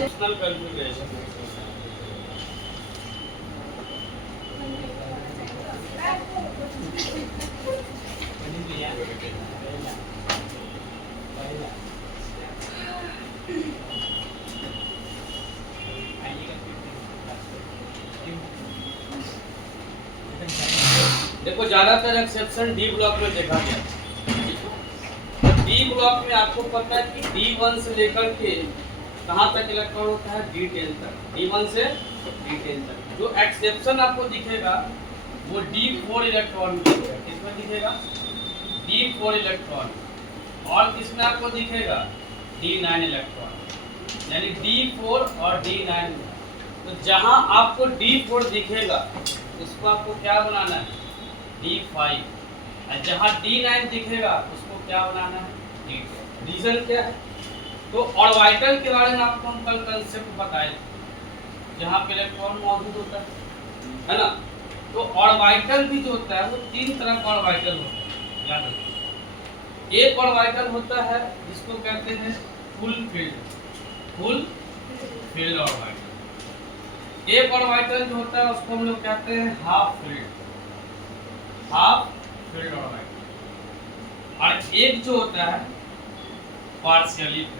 Configuration. देखो ज्यादातर exception D block में देखा गया। डी ब्लॉक में आपको पता है कि D1 से लेकर के कहाँ तक इलेक्ट्रॉन होता है, D10 तक। D1 से D10 तक जो एक्सेप्शन आपको दिखेगा वो D4 इलेक्ट्रॉन में दिखेगा। किसमें दिखेगा? D4 electron. और किसमें आपको दिखेगा? D9 electron. यानी D4 और D9। तो जहां आपको D4 दिखेगा उसको आपको क्या बनाना है? D5। और जहां D9 दिखेगा उसको क्या बनाना है? D10। रीजन क्या है? तो ऑर्बिटल के बारे में आपको हम कल कंसेप्ट बताए थे, जहां पे इलेक्ट्रॉन मौजूद होता है ना। तो ऑर्बिटल भी जो होता है वो तीन तरह का ऑर्बिटल होता है, याद रखिए। एक ऑर्बिटल होता है जिसको कहते हैं फुल फील्ड ऑर्बिटल। एक ऑर्बिटल जो होता है उसको हम लोग कहते हैं हाफ फील्ड ऑर्बिटल। और एक जो होता है पार्शियली फील्ड।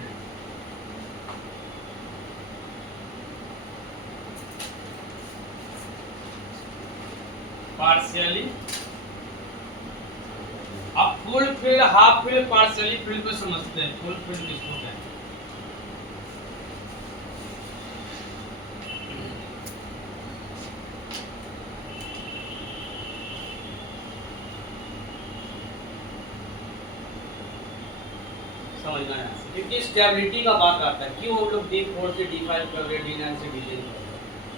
अब full field, half field, partially field को समझते हैं। फुल फील्ड किसको कहते हैं? समझना है क्योंकि स्टेबिलिटी का बात आता है। क्यों हम लोग D4 से D5 कर रहे हैं, D9 से D10 कर रहे हैं?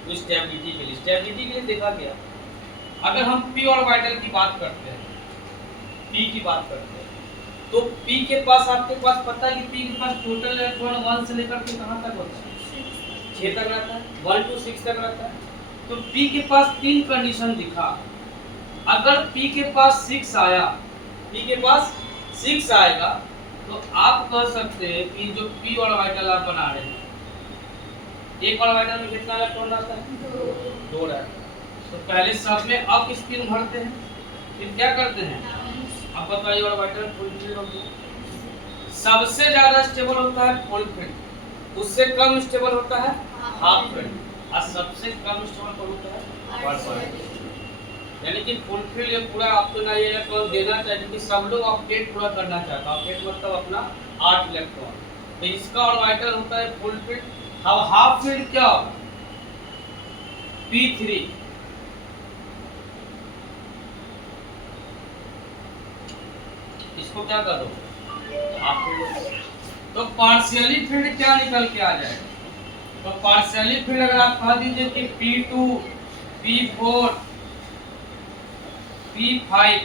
तो स्टेबिलिटी के लिए देखा गया। अगर हम p ऑर्बिटल की बात करते हैं, p की बात करते हैं, तो p के पास आपके पास पता है कि p के पास टोटल इलेक्ट्रॉन 1 से लेकर के कहां तक होता है? 6 तक रहता है। 1 to 6 तक रहता है। तो p के पास तीन कंडीशन दिखा। अगर p के पास 6 आया, p के पास 6 आएगा तो आप कह सकते हैं कि जो p ऑर्बिटल आप बना रहे हैं, एक ऑर्बिटल में कितना इलेक्ट्रॉन रहता है? 2 रहता है। तो पहले सब में अप स्पिन भरते हैं, फिर क्या करते हैं? अब बताइए ऑर्बिटल फुल फील्ड हो गया। सबसे ज्यादा स्टेबल होता है फुल फील्ड, उससे कम स्टेबल होता है हाफ फील्ड, और सबसे कम स्टेबल कौन होता है? पार्शियल। यानी कि फुल फील्ड ये पूरा आपको ना ये इलेक्ट्रॉन देना चाहिए कि सब लोग ऑक्टेट पूरा करना चाहता है। ऑक्टेट मतलब अपना 8 इलेक्ट्रॉन। तो इसका ऑर्बिटल होता है फुल फील्ड। अब हाफ फील्ड क्या होगा? P3। इसको क्या कर दो? Half field. तो पार्शियली फील्ड क्या निकल के आ जाएगा? तो पार्शियली फील्ड अगर आप कह दीजिए कि P2, P4, P5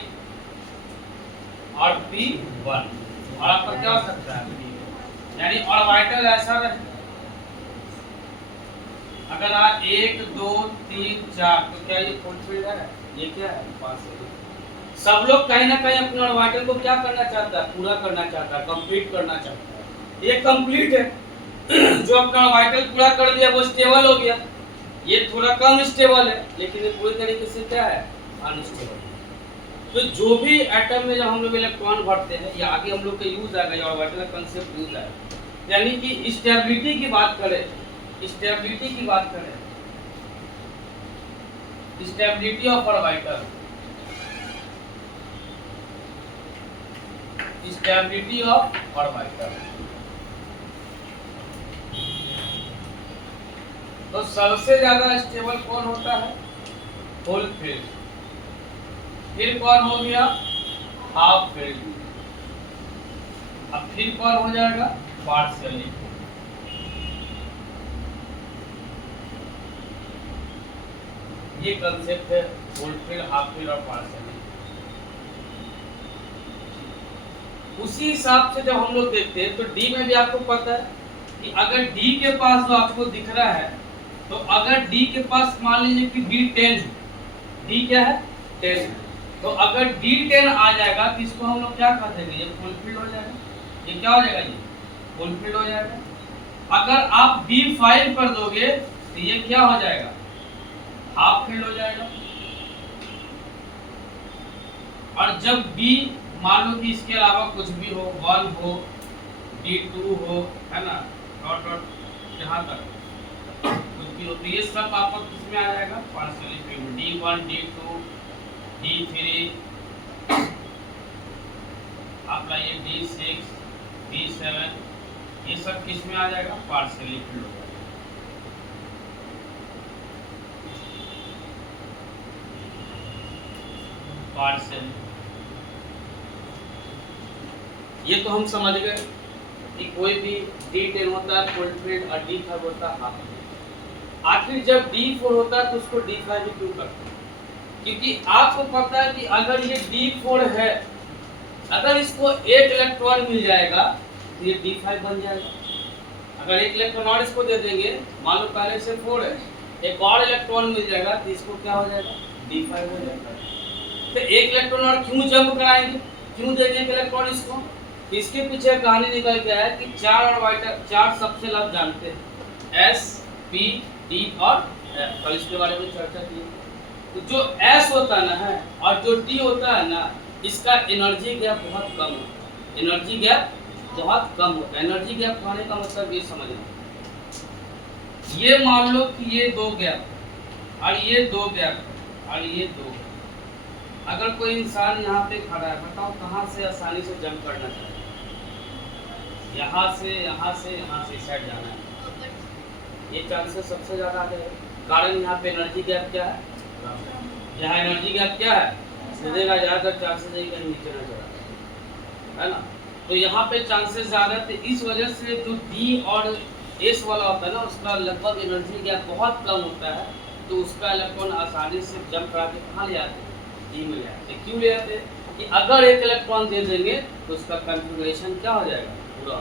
और P1, और आपका क्या हो सकता है? यानी ऑर्बिटल ऐसा रहे, अगर आप 1 2 3 4, तो क्या ये फुल फील्ड है? ये क्या है? पार्शियल। सब लोग कहीं ना कहीं अपने ऑर्बिटल को क्या करना चाहता है? पूरा करना चाहता है, कंप्लीट करना चाहता है। ये कंप्लीट है। जो अपना ऑर्बिटल पूरा कर दिया वो स्टेबल हो गया। ये थोड़ा कम स्टेबल है, लेकिन ये पूरी तरीके से क्या है? अनस्टेबल। तो जो भी एटम में जब हम लोग इलेक्ट्रॉन भरते हैं, या आगे हम लोग का यूज आएगा, या ऑर्बिटल का कांसेप्ट यूज आएगा। यानी कि स्टेबिलिटी की बात करें, stability of orbital, stability of orbital. तो सबसे ज्यादा स्टेबल कौन होता है? Full field. फिर कौन हो गया? Half field. अब फिर कौन हो जाएगा? पार्शियली। ये कंसेप्ट है फुल फील्ड, हाफ फील्ड और पार्शियली। उसी हिसाब से जब हम लोग देखते हैं तो डी में भी आपको पता है कि अगर डी के पास जो आपको दिख रहा है, तो अगर डी के पास मान लीजिए कि D10 है, डी क्या है? 10 है। तो अगर D10 आ जाएगा तो इसको हम लोग क्या कह देंगे? ये फुल फील्ड हो जाएगा। ये क्या हो जाएगा? ये फुल फील्ड हो जाएगा। अगर आप B5 कर दोगे तो ये क्या हो जाएगा, हाफ फील्ड हो जाएगा। और जब B मान लो कि इसके अलावा कुछ भी हो, 1 हो, D2 हो, है ना, डॉट डॉट यहाँ तक कुछ भी हो, तो ये सब आपका किसमें आ जाएगा, partially field. D1, D2, D3, आप लाइए D6, D7, ये सब किस में आ जाएगा, पार्शियली फील्ड हो जाएगा। पार्शियल, ये तो हम समझ गए कि कोई भी D10 होता है फुल फील्ड और D5 होता है हाफ फील्ड। आखिर जब D4 होता है तो उसको D5 भी क्यों करते हैं, क्योंकि आपको पता है कि अगर ये D4 है, अगर इसको एक इलेक्ट्रॉन मिल जाएगा तो ये D5 बन जाएगा। अगर एक इलेक्ट्रॉन और इसको दे देंगे, मान लो पहले से 4 है, एक और इलेक्ट्रॉन मिल जाएगा तो इसको क्या हो जाएगा, D5 हो जाएगा। तो एक इलेक्ट्रॉन और क्यों जंप कराएंगे, क्यों देंगे एक इलेक्ट्रॉन इसको, इसके पीछे कहानी निकल के है कि 4 और वाइटर 4 सबसे लग जानते हैं, S, P, D और F। कल इसके बारे में चर्चा की। तो जो S होता है ना है और जो D होता है ना, इसका एनर्जी गैप बहुत कम होता है, एनर्जी गैप बहुत कम होता है। एनर्जी गैप कहने का मतलब ये समझना, ये मान लो कि ये 2 गैप और ये 2 गैप और ये 2 गैप। अगर कोई इंसान यहाँ पे खड़ा है, बताओ कहाँ से आसानी से जंप करना चाहिए, यहाँ से, यहाँ से, यहाँ से साइड जाना है, ये चांसेस सबसे ज़्यादा आ जाएगा। कारण यहाँ पे एनर्जी गैप क्या है, यहाँ एनर्जी गैप क्या है, सीधेगा ज़्यादातर चांसेस है कहीं नीचे ना चला, है ना। तो यहाँ पे चांसेस ज़्यादा थे, इस वजह से जो D और S वाला होता है ना, उसका लगभग एनर्जी गैप बहुत कम होता है, तो उसका इलेक्ट्रॉन आसानी से जंप करा के कहाँ ले आते हैं, D में ले आते हैं। क्यों ले आते हैं कि अगर एक इलेक्ट्रॉन दे देंगे तो उसका कन्फिगरेशन क्या हो जाएगा, पूरा।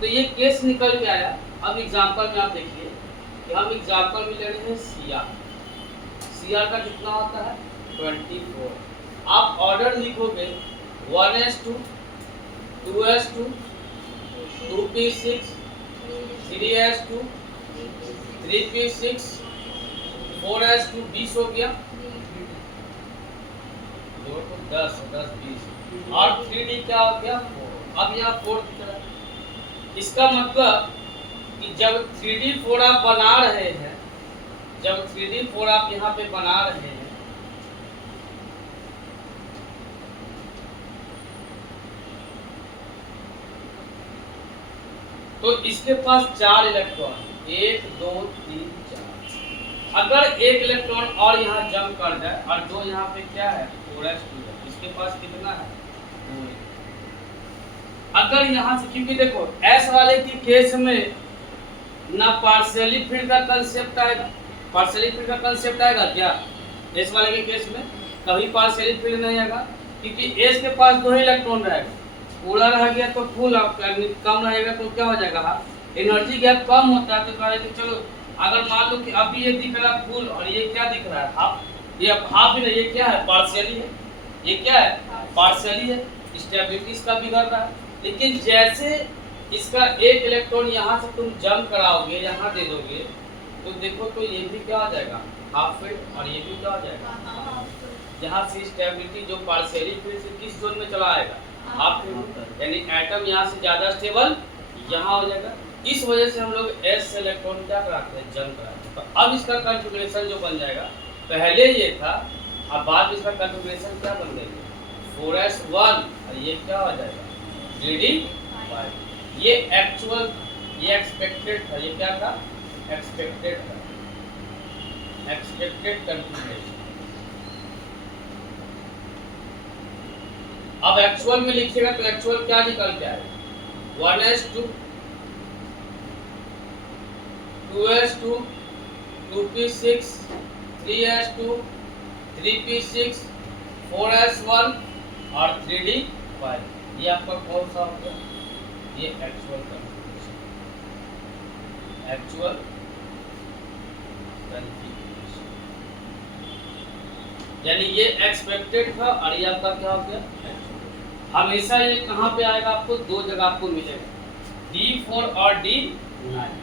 तो ये केस निकल के आया। अब एग्जांपल में आप देखिए कि हम एग्जांपल में ले रहे हैं CR का कितना होता है, 24। आप ऑर्डर लिखोगे 1s2, 2s2, 2p6, 3s2, 3p6, 4s2, 20 हो गया, 2 तो 10, 10, 20 और 3d क्या हो गया, 4। अब यहाँ 4 दिख रहा है, इसका मतलब कि जब 3d4 आप बना रहे हैं, जब 3d4 आप यहाँ पे बना रहे हैं, तो इसके पास 4 इलेक्ट्रॉन, 1, 2, 3, 4। अगर एक इलेक्ट्रॉन और यहाँ जंप कर जाए और 2 यहाँ पे क्या है, 4s2 है, इसके पास कितना है, 2। अगर यहाँ से, क्योंकि देखो S वाले की केस में ना पार्शियली फील्ड का कंसेप्ट आएगा, पार्शियली फील्ड का कंसेप्ट आएगा क्या, S वाले के केस में कभी पार्शियली फील्ड नहीं आएगा, क्योंकि S के पास 2 ही इलेक्ट्रॉन रहेगा। पूरा रह गया तो फुल, कम रहेगा तो क्या हो जाएगा, एनर्जी गैप कम होता है। तो कह रहे कि चलो अगर मान लो कि अभी ये दिख रहा है फुल और ये क्या दिख रहा है, हाफ, ये हाफ ही नहीं, ये क्या है, पार्शियली है, ये क्या है, पार्शियली है, स्टेबिलिटी इसका बिगड़ रहा है। लेकिन जैसे इसका एक इलेक्ट्रॉन यहाँ से तुम जंप कराओगे, यहाँ दे दोगे, तो देखो तो ये भी क्या हो जाएगा, हाफ फील्ड, और ये भी क्या हो जाएगा, यहाँ से स्टेबिलिटी जो पार्शियली फील्ड से किस जोन में चला आएगा, हाफ फील्ड, यानी एटम यहाँ से ज़्यादा स्टेबल यहाँ हो जाएगा। इस वजह से हम लोग S से इलेक्ट्रॉन क्या कराते हैं, जंप कराते हैं। तो अब इसका कॉन्फ़िगरेशन जो बन जाएगा, पहले ये था, अब बाद में इसका कॉन्फ़िगरेशन क्या बन जाएगा, 4s1 और ये क्या हो जाएगा, 3d5। ये एक्चुअल, ये एक्सपेक्टेड था, ये क्या था, एक्सपेक्टेड था, एक्सपेक्टेड कॉन्फ़िगरेशन। अब एक्चुअल में लिखिएगा तो एक्चुअल क्या निकल के आएगा, 1s2, 2s2, 2p6, 3s2, 3p6, 4s1 और 3d5। ये आपका कौन सा हो गया, ये एक्चुअल कॉन्फ़िगरेशन, एक्चुअल कॉन्फ़िगरेशन, यानी ये एक्सपेक्टेड था और ये आपका क्या हो गया, हमेशा ये कहाँ पे आएगा, आपको 2 जगह आपको मिलेगा, D4 और D नहीं,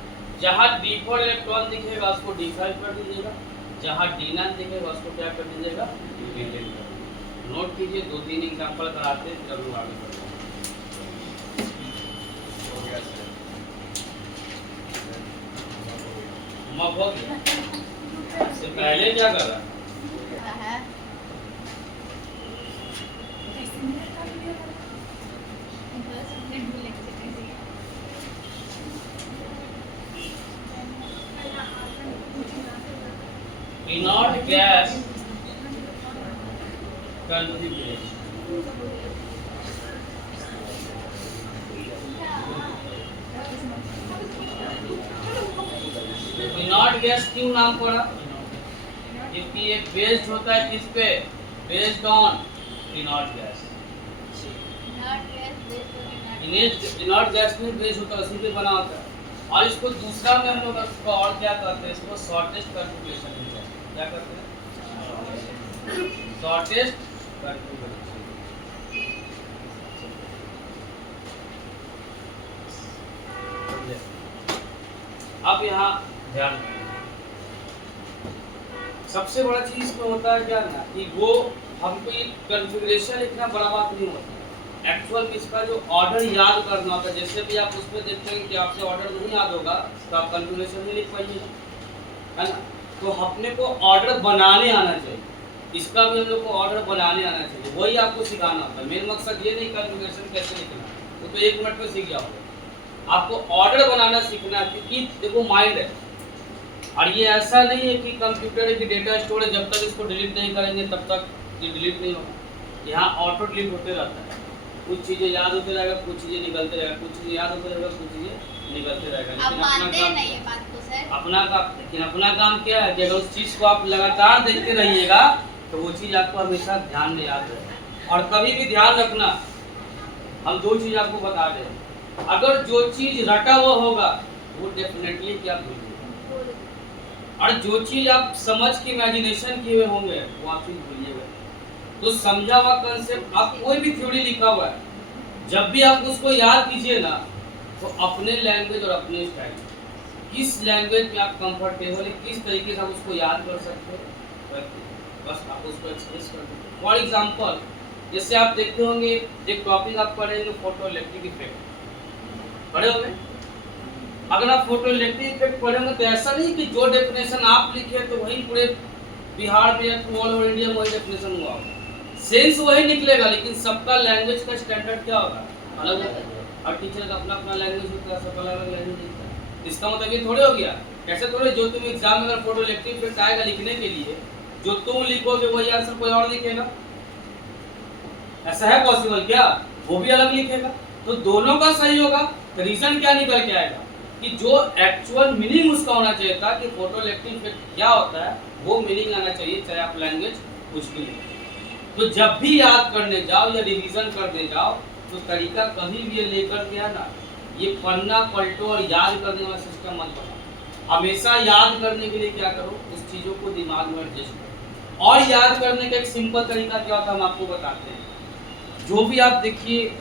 जहाँ D4 इलेक्ट्रॉन दिखेगा उसको D5 कर दीजिएगा, जहाँ D9 दिखेगा उसको क्या कर दीजिएगा, D10 कर दीजिएगा। नोट कीजिए, 2-3 एग्जाम्पल कराते हैं फिर हम आगे बढ़ते हैं। हो गया सर। इससे पहले क्या कर रहा है? Inert gas configuration. इनॉट गैस क्यों नाम पड़ा? क्योंकि ये बेस्ड होता है किस पे? Based on inert gas. Inert gas में बेस्ड होता है, उसी पे बना होता है। और इसको दूसरा में हम लोग इसको और क्या कहते हैं? इसको शॉर्टेस्ट कन्फिगरेशन कहते हैं। क्या कहते हैं? Shortest configuration. अब यहाँ ध्यान रखिए, सबसे बड़ा चीज इसमें होता है क्या ना कि वो हमको ये कन्फिगरेशन लिखना बड़ा बात नहीं होता। एक्चुअल इसका जो ऑर्डर याद करना होता है, जैसे भी आप उसमें देखते हैं कि आपसे ऑर्डर नहीं याद होगा तो आप कन्फिगरेशन नहीं लिख पाइएगा, है ना। तो अपने को ऑर्डर बनाने आना चाहिए, इसका भी हम लोग को ऑर्डर बनाने आना चाहिए, वही आपको सिखाना होता है। मेन मकसद ये नहीं कन्फिगरेशन कैसे लिखना, वो तो 1 मिनट में सीख जाओगे। आपको ऑर्डर बनाना सीखना है, क्योंकि देखो माइंड है और ये ऐसा नहीं है कि कंप्यूटर की डेटा स्टोर है, जब तक इसको डिलीट नहीं करेंगे तब तक ये डिलीट नहीं होगा। यहाँ ऑटो डिलीट होते रहता है, कुछ चीजें याद होते रहेगा, कुछ चीजें निकलते रहेगा, कुछ चीजें याद होते रहेगा, कुछ चीजें निकलते रहेगा। लेकिन अपना काम क्या है कि अगर उस चीज को आप लगातार देखते रहिएगा तो वो चीज आपको हमेशा ध्यान में याद रहेगा। और कभी भी ध्यान रखना, हम 2 चीज आपको बता दें, अगर जो चीज रटा हुआ होगा वो डेफिनेटली क्या भूलिएगा, और जो चीज आप समझ के इमेजिनेशन किए हुए होंगे वो आप चीज भूलिएगा। तो समझा हुआ कंसेप्ट, आप कोई भी थ्योरी लिखा हुआ है, जब भी आप उसको याद कीजिए ना तो अपने लैंग्वेज और अपने स्टाइल, किस लैंग्वेज में आप कंफर्टेबल है, किस तरीके से आप उसको याद कर सकते हो, बस आप उसको एक्सप्रेस कर दीजिए। फॉर एग्जांपल, जैसे आप देखते होंगे एक टॉपिक आप पढ़ेंगे फोटो इलेक्ट्रिक इफेक्ट, पढ़े होंगे। अगर आप फोटो इलेक्ट्रिक इफेक्ट पढ़ेंगे तो ऐसा नहीं कि जो डेफिनेशन आप लिखे तो वही पूरे बिहार में या ऑल ओवर इंडिया में वही डेफिनेशन हुआ होगा, सेंस वही निकलेगा, लेकिन सबका लैंग्वेज का स्टैंडर्ड क्या होगा, अलग होगा। और टीचर का अपना अपना लैंग्वेज होता है, सबका अलग लैंग्वेज होता है। इसका मतलब ये थोड़े हो गया, कैसे थोड़े जो तुम एग्जाम में अगर फोटो इलेक्ट्रिक इफेक्ट आएगा लिखने के लिए, जो तुम लिखोगे वही आंसर कोई और लिखेगा, ऐसा है पॉसिबल क्या? वो भी अलग लिखेगा, तो दोनों का सही होगा। तो रीजन क्या निकल के आएगा कि जो एक्चुअल मीनिंग उसका होना चाहिए था कि फोटो इलेक्ट्रिक इफेक्ट क्या होता है, वो मीनिंग आना चाहिए, चाहे आप लैंग्वेज कुछ भी लिखें। तो जब भी याद करने जाओ या रिवीजन करने जाओ तो तरीका कभी भी ये लेकर के आना, ये पन्ना पलटो और याद करने वाला सिस्टम मत बनाओ। हमेशा याद करने के लिए क्या करो, उस चीज़ों को दिमाग में एडजस्ट करो। और याद करने का एक सिंपल तरीका क्या होता है, हम आपको बताते हैं। जो भी आप देखिए,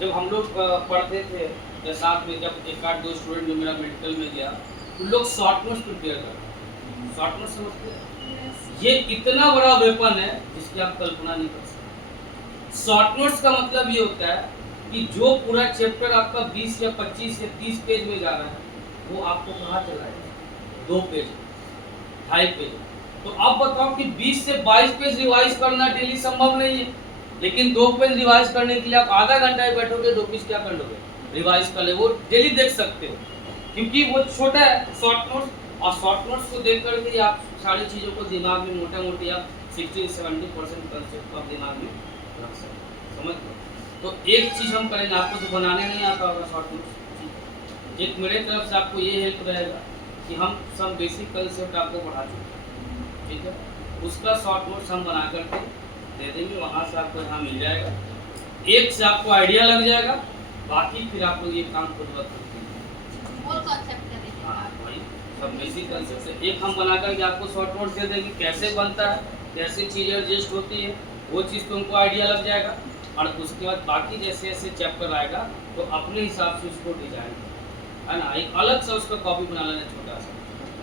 जब हम लोग पढ़ते थे या साथ में जब 1-2 स्टूडेंट जो मेरा मेडिकल में गया, उन लोग शॉर्ट नोट्स प्रिपेयर करते। शॉर्ट नोट्स समझते हैं? ये इतना बड़ा वेपन है जिसकी आप कल्पना नहीं कर सकते। शॉर्ट नोट्स का मतलब ये होता है कि जो पूरा चैप्टर आपका 20 या 25 या 30 पेज में जा रहा है वो आपको कहाँ चलाएगा, 2 पेज, 2.5 पेज। तो अब बताओ कि 20 से 22 पेज रिवाइज करना डेली संभव नहीं है, लेकिन 2 पेज रिवाइज करने के लिए आप आधा घंटा ही बैठोगे, 2 पेज क्या कर लोगे, रिवाइज कर ले। वो डेली देख सकते हो क्योंकि वो छोटा है शॉर्ट नोट्स, और शॉर्ट नोट्स को देख करके आप सारी चीज़ों को दिमाग में मोटा मोटी आप 60-70% कंसेप्ट आप दिमाग में रख सकते, समझ लो। तो एक चीज़ हम करेंगे, आपको तो बनाने नहीं आता होगा शॉर्ट नोट्स, एक मेरे तरफ से आपको ये हेल्प रहेगा कि हम सब बेसिक कंसेप्ट आपको पढ़ा चुके, ठीक है। उसका शॉर्ट नोट्स हम बना करके दे देंगे, वहाँ से आपको यहाँ मिल जाएगा, एक से आपको आइडिया लग जाएगा, बाकी फिर आप लोग ये काम खुद ब खुद सब बेसिक कंसेप्ट से एक हम बना करके आपको शॉर्ट नोट्स दे देंगे, कैसे बनता है, कैसे चीज़ें एडजस्ट होती है, वो चीज़ तुमको आइडिया लग जाएगा। और उसके बाद बाकी जैसे जैसे चैप्टर आएगा तो अपने हिसाब से उसको डिजाइन, है ना, एक अलग से उसका कॉपी बना लेना छोटा सा,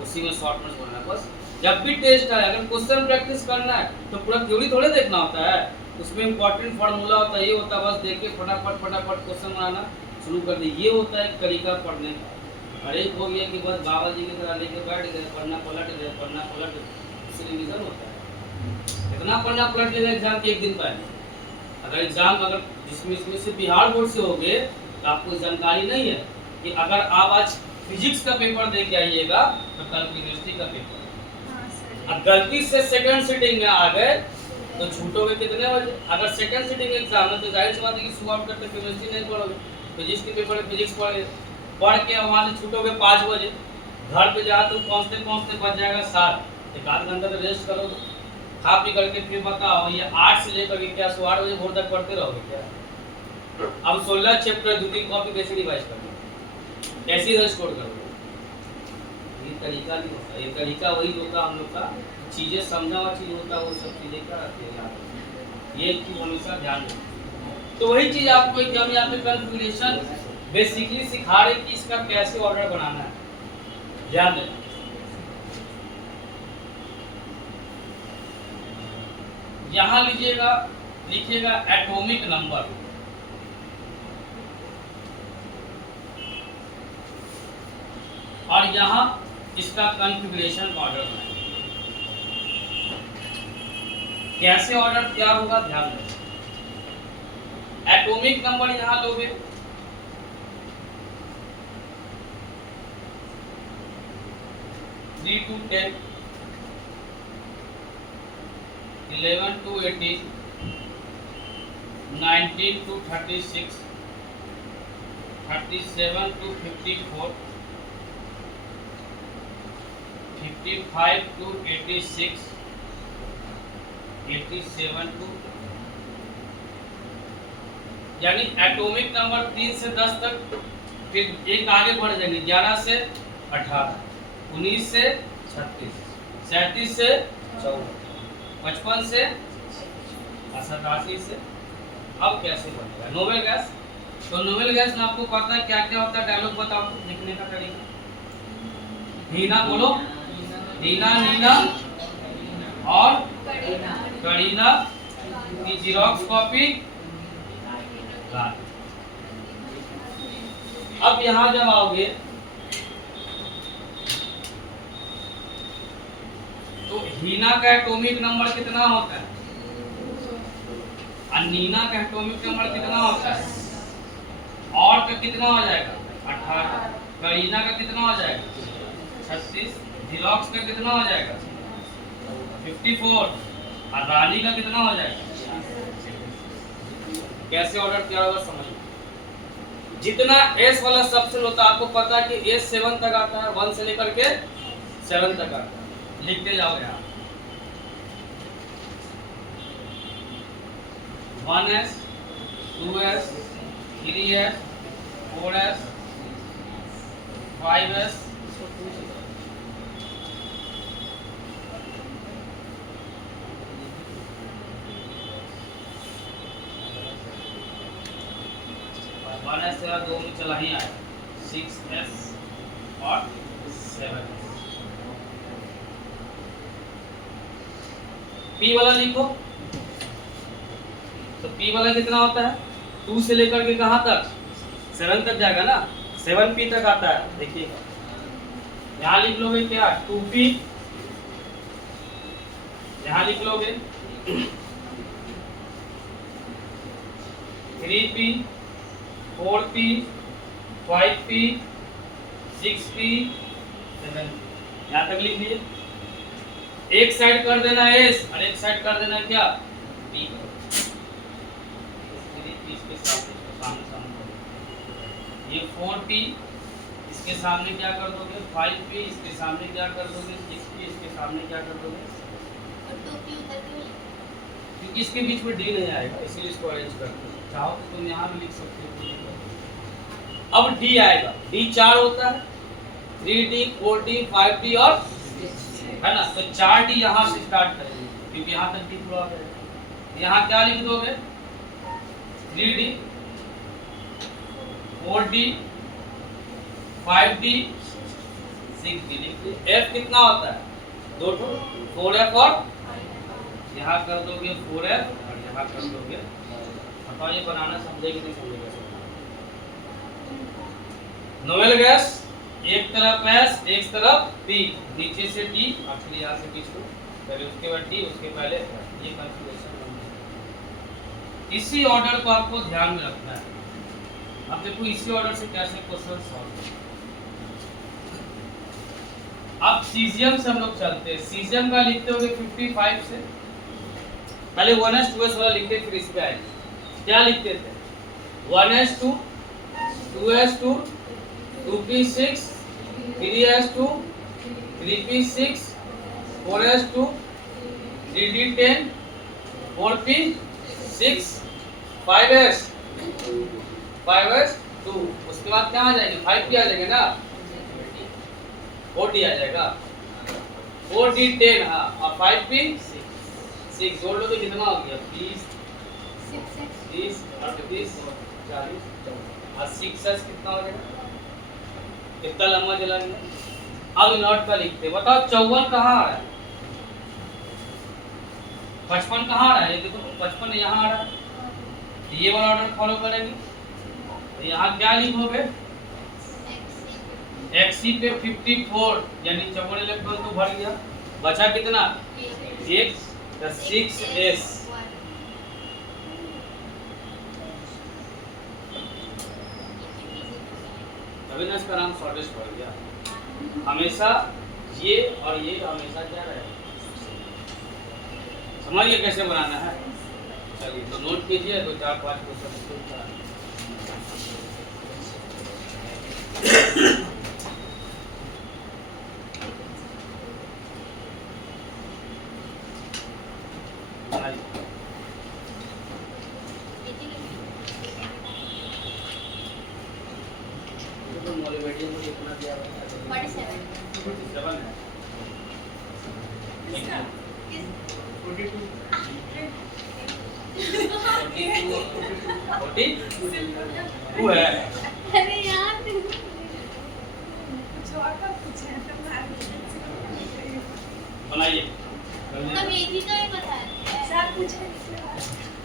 उसी में शॉर्ट नोट्स बनाना बस। जब भी टेस्ट है अगर क्वेश्चन प्रैक्टिस करना है तो पूरा थ्योरी थोड़े देखना होता है, उसमें इंपॉर्टेंट फार्मूला होता है, ये होता है, बस देख के फटाफट फटाफट क्वेश्चन बनाना शुरू कर दे। ये होता है एक तरीका पढ़ने का। और एक हो गया कि बस बाबा जी की तरह लेके बैठ गए, पढ़ना पलट गए, पढ़ना पलट गए, इससे रिवीजन होता है। इतना पढ़ना पलट लेगा एग्जाम के एक दिन पहले। अगर एग्जाम अगर जिसमें से बिहार बोर्ड से हो गए तो आपको जानकारी नहीं है कि अगर आप आज फिजिक्स का पेपर दे के आइएगा तो कल केमिस्ट्री का पेपर, अब गलती से सेकंड सीटिंग में आ गए तो छूटोगे कितने बजे। अगर सेकंड सीटिंग एग्जाम है तो जाहिर सी बात है कि सुबह उठ करके केमिस्ट्री नहीं पढ़ोगे, फिजिक्स के पेपर में फिजिक्स पढ़ के वहाँ से छूटोगे 5 बजे, घर पे जा तो पहुँचते पहुँचते बच जाएगा 7, एक आध घंटा तो रेस्ट करोगे, खा पी करके फिर बताओ ये 8 से लेकर के क्या 8 बजे भोर तक पढ़ते रहोगे क्या। अब 16 चैप्टर 2-3 कॉपी कैसे रिवाइज करोगे, कैसे रेस्टोर करोगे। ये तरीका नहीं होता, ये तरीका वही होता हम लोग का, चीज़ें समझा हुआ चीज़ होता है, वो सब चीज़ें क्या रहती है याद, ये चीज़ हमेशा ध्यान रखें। तो वही चीज़ आपको एक हम यहाँ पे कॉन्फ़िगरेशन बेसिकली सिखा रहे कि इसका कैसे ऑर्डर बनाना है, ध्यान दें। यहाँ लीजिएगा, लिखिएगा एटॉमिक नंबर, और यहाँ इसका कॉन्फ़िगरेशन ऑर्डर बनाएंगे। कैसे ऑर्डर तैयार होगा ध्यान दें। एटॉमिक नंबर यहाँ लोगे, three to 10, 11 to 18, 19 to 36, 37 to 54, 55 to 86, 87 to, यानी एटॉमिक नंबर 3 से 10 तक, फिर एक आगे बढ़ जाएंगे 11 से 18, 19 से 36, 37 से 14, 55 से 87 से। अब कैसे बनेगा नोबेल गैस। तो नोबेल गैस में आपको पता है क्या क्या होता है, डायलॉग बताओ लिखने का तरीका। हीना बोलो, हीना नीना और करीना की जीरोक्स कॉपी। अब यहाँ जब आओगे तो हीना का एटॉमिक नंबर कितना होता है और नीना का एटॉमिक नंबर कितना होता है, और का कितना हो जाएगा 18, करीना का कितना हो जाएगा 36, जीरोक्स का कितना हो जाएगा 54 और रानी का कितना हो जाएगा। कैसे ऑर्डर तैयार होगा समझिए। जितना एस वाला सबसे होता है आपको पता है कि एस 7 तक आता है, 1 से लेकर के 7 तक आता है, लिखते जाओ यहाँ 1s, 2s, 3s, 4s, 5s, 1s से 2 में चला ही आया, 6s और 7s। P वाला लिखो, तो P वाला कितना होता है 2 से लेकर के कहाँ तक 7 तक जाएगा ना, 7P तक आता है। देखिएगा यहाँ लिख लोगे क्या 2P, यहाँ लिख लोगे 3P, 4P, 5P, 6P, 7P, यहाँ तक लिख लीजिए। एक साइड कर देना S और एक साइड कर देना क्या P। इसके सामने ये 4P, इसके सामने क्या कर दोगे 5P, इसके सामने क्या कर दोगे 6P, इसके सामने क्या कर दोगे, क्योंकि इसके बीच में D नहीं आएगा इसलिए इसको अरेंज कर दो। चाहो तो तुम यहाँ भी लिख सकते हो। अब D आएगा, D 4 होता है, 3D, 4D, 5D और है ना, तो 4D यहाँ से स्टार्ट करेंगे क्योंकि यहाँ तक D पूरा हो जाएगा। यहाँ क्या लिख दोगे 3D, 4D, 5D 6D लिखिए। F कितना होता है? 2 टू 4F और यहाँ कर दोगे 4F और यहाँ कर दोगे। बताओ ये बनाना समझेगी नहीं समझेगा? नोवेल गैस एक तरफ S एक तरफ P, नीचे से D, एक्चुअली यहाँ से पीछे पहले उसके बाद D उसके पहले ये कॉन्फ़िगरेशन इसी ऑर्डर को आपको ध्यान में रखना है। अब देखो इसी ऑर्डर से कैसे क्वेश्चन सॉल्व। अब सीजियम से हम लोग चलते हैं। सीजियम का लिखते होगे 55 से, पहले 1s 2s वाला लिखते फिर इस पे आए। क्या लिखते थे? 1s2 2s2 2p6 3s2 3p6 4s2 3d10 4p6 5s 5s2, उसके बाद क्या आ जाएंगे? 5p आ जाएंगे ना, 4d आ जाएगा, 4d10 हाँ, और 5p6 जोड़ लो तो कितना हो गया? 20 30 38 40 और 6s कितना हो जाएगा? कितना लंबा चला गया। अब नॉट का लिखते, बताओ 54 कहाँ आ रहा है? 55 कहाँ आ रहा है? ये देखो 55 यहाँ आ रहा है, ये वाला ऑर्डर फॉलो करेंगे। तो यहाँ क्या लिखोगे? XC पे 54 यानी 54 इलेक्ट्रॉन तो भर गया, बचा कितना? 1 6s। तभी ना इसका नाम शॉर्टेज पड़ गया। हमेशा ये और ये हमेशा क्या रहेगा? समझिए कैसे बनाना है। चलिए तो नोट कीजिए, तो 4-5 क्वेश्चन तू है। अरे यार बनाइए। मतलब एजी का ही बता है सर, कुछ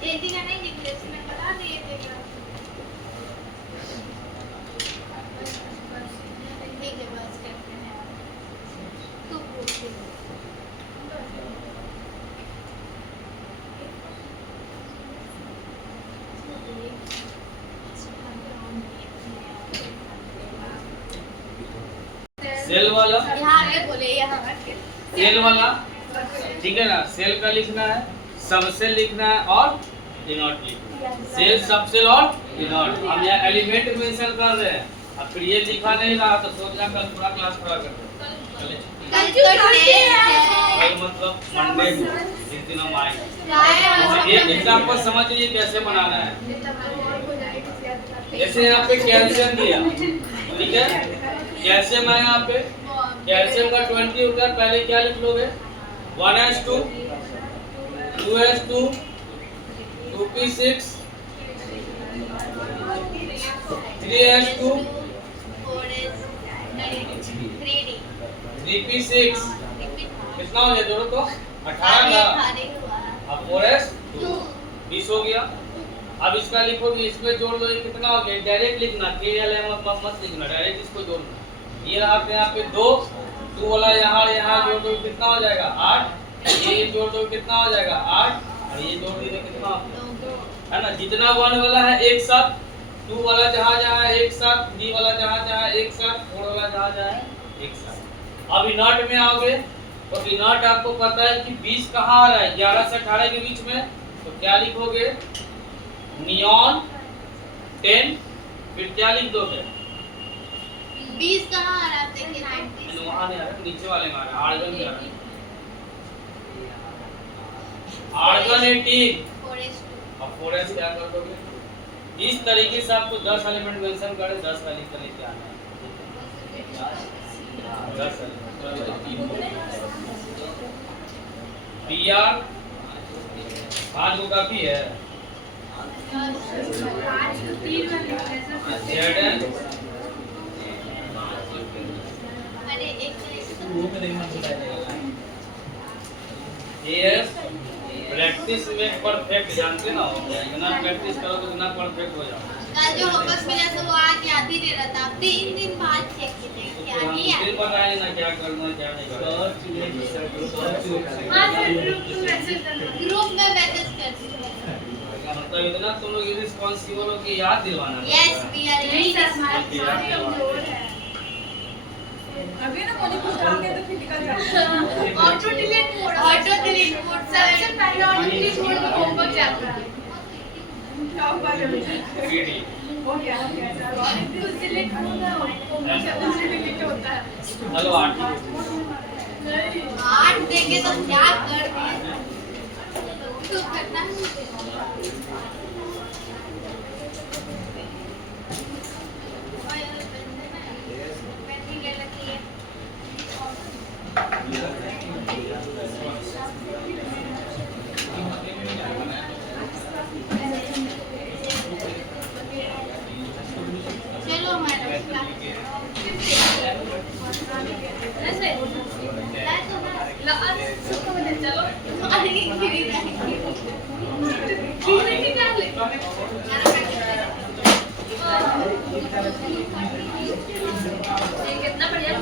एजी का नहीं लिख रहे इसमें, बता दिए थे क्या? ठीक है बस करते हैं तो पूछिए। सेल वाला, यहाँ आगे बोले, यहाँ आगे सेल वाला ठीक है ना। सेल का लिखना है, सबसेल लिखना है और डिनोट लिखना है। सेल, सबसेल और डिनोट। हम यहाँ एलिमेंट मेंशन कर रहे हैं, अब फिर ये लिखा नहीं रहा तो सोचना कल पूरा क्लास खड़ा कर दे। कल मतलब मंडे इस दिन हम आएंगे। एक एग्जांपल समझिए कैसे बनाना है। जैसे यहाँ पे कैल्शियम दिया, ठीक है, कैल्शियम है यहाँ पे, कैल्शियम का 20 हो गया। पहले क्या लिख लोगे? 1s2 2s2 2p6 3s2 3p6 कितना हो गया? जोड़ो तो 18 ना, अब 4s2 20 हो गया। अब इसका लिखोगे, इसमें जोड़ लो, ये कितना हो गया? डायरेक्ट लिखना, KLM मत लिखना, डायरेक्ट इसको जोड़ना। ये आपके यहाँ पे 2 वाला यहाँ जोड़ दो कितना हो जाएगा? 8। ये जोड़ दो कितना हो जाएगा? 8। और ये जोड़ दो कितना हो गया? है ना। जितना 1 वाला है एक साथ, 2 वाला जहाँ है एक साथ, 3 वाला जहाँ है एक साथ, 4 वाला जहाँ है एक साथ। अब इनॉट में आओगे तो इनॉट आपको पता है कि 20 कहाँ आ रहा है? 11 से 18 के बीच में। तो क्या लिखोगे? नियॉन 10, फिर क्या लिख दोगे? 20 कहाँ आ रहा है? देखिए 90 वहाँ नहीं आ रहा, नीचे वाले में आ रहा है, आर्गन में आ रहा है। आर्गन 18 और 4s क्या कर दोगे? इस तरीके से आपको 10 एलिमेंट मेंशन करे, 10 वाली का लेके आना है। 10 एलिमेंट PR 5 को काफी है। ZN यस प्रैक्टिस में परफेक्ट जानते ना हो गया, इतना प्रैक्टिस करो तो इतना परफेक्ट हो जाओ। कल जो होमवर्क मिला तो वो आज याद ही नहीं रहता, 3 दिन बाद चेक किए क्या हम नहीं फिर याद। बताए ना क्या करना क्या नहीं करना। हाँ सर, ग्रुप में मैसेज करती हूँ। मतलब इतना तुम लोग इरिस्पांसिबल हो कि याद दिलवाना यस वी आर नहीं सर, हमारे रिस्पांसिबल। कमजोर है। अभी ना मुझे कुछ डालते हैं तो फिर निकल जाता है। ऑटो डिलीट मोड सबसे पहले ऑटो डिलीट मोड में होमवर्क जाता है। टॉप वाले में। पीडी हो गया सर। कुछ डिलीट होगा, होमवर्क से डिलीट होता है। हेलो आंटी 8 देके तो क्या कर दिया तो करना है। चलो मैडम चलो कितना बढ़िया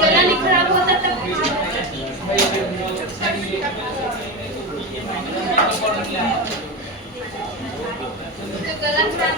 गला नहीं खराब होता तब गला खराब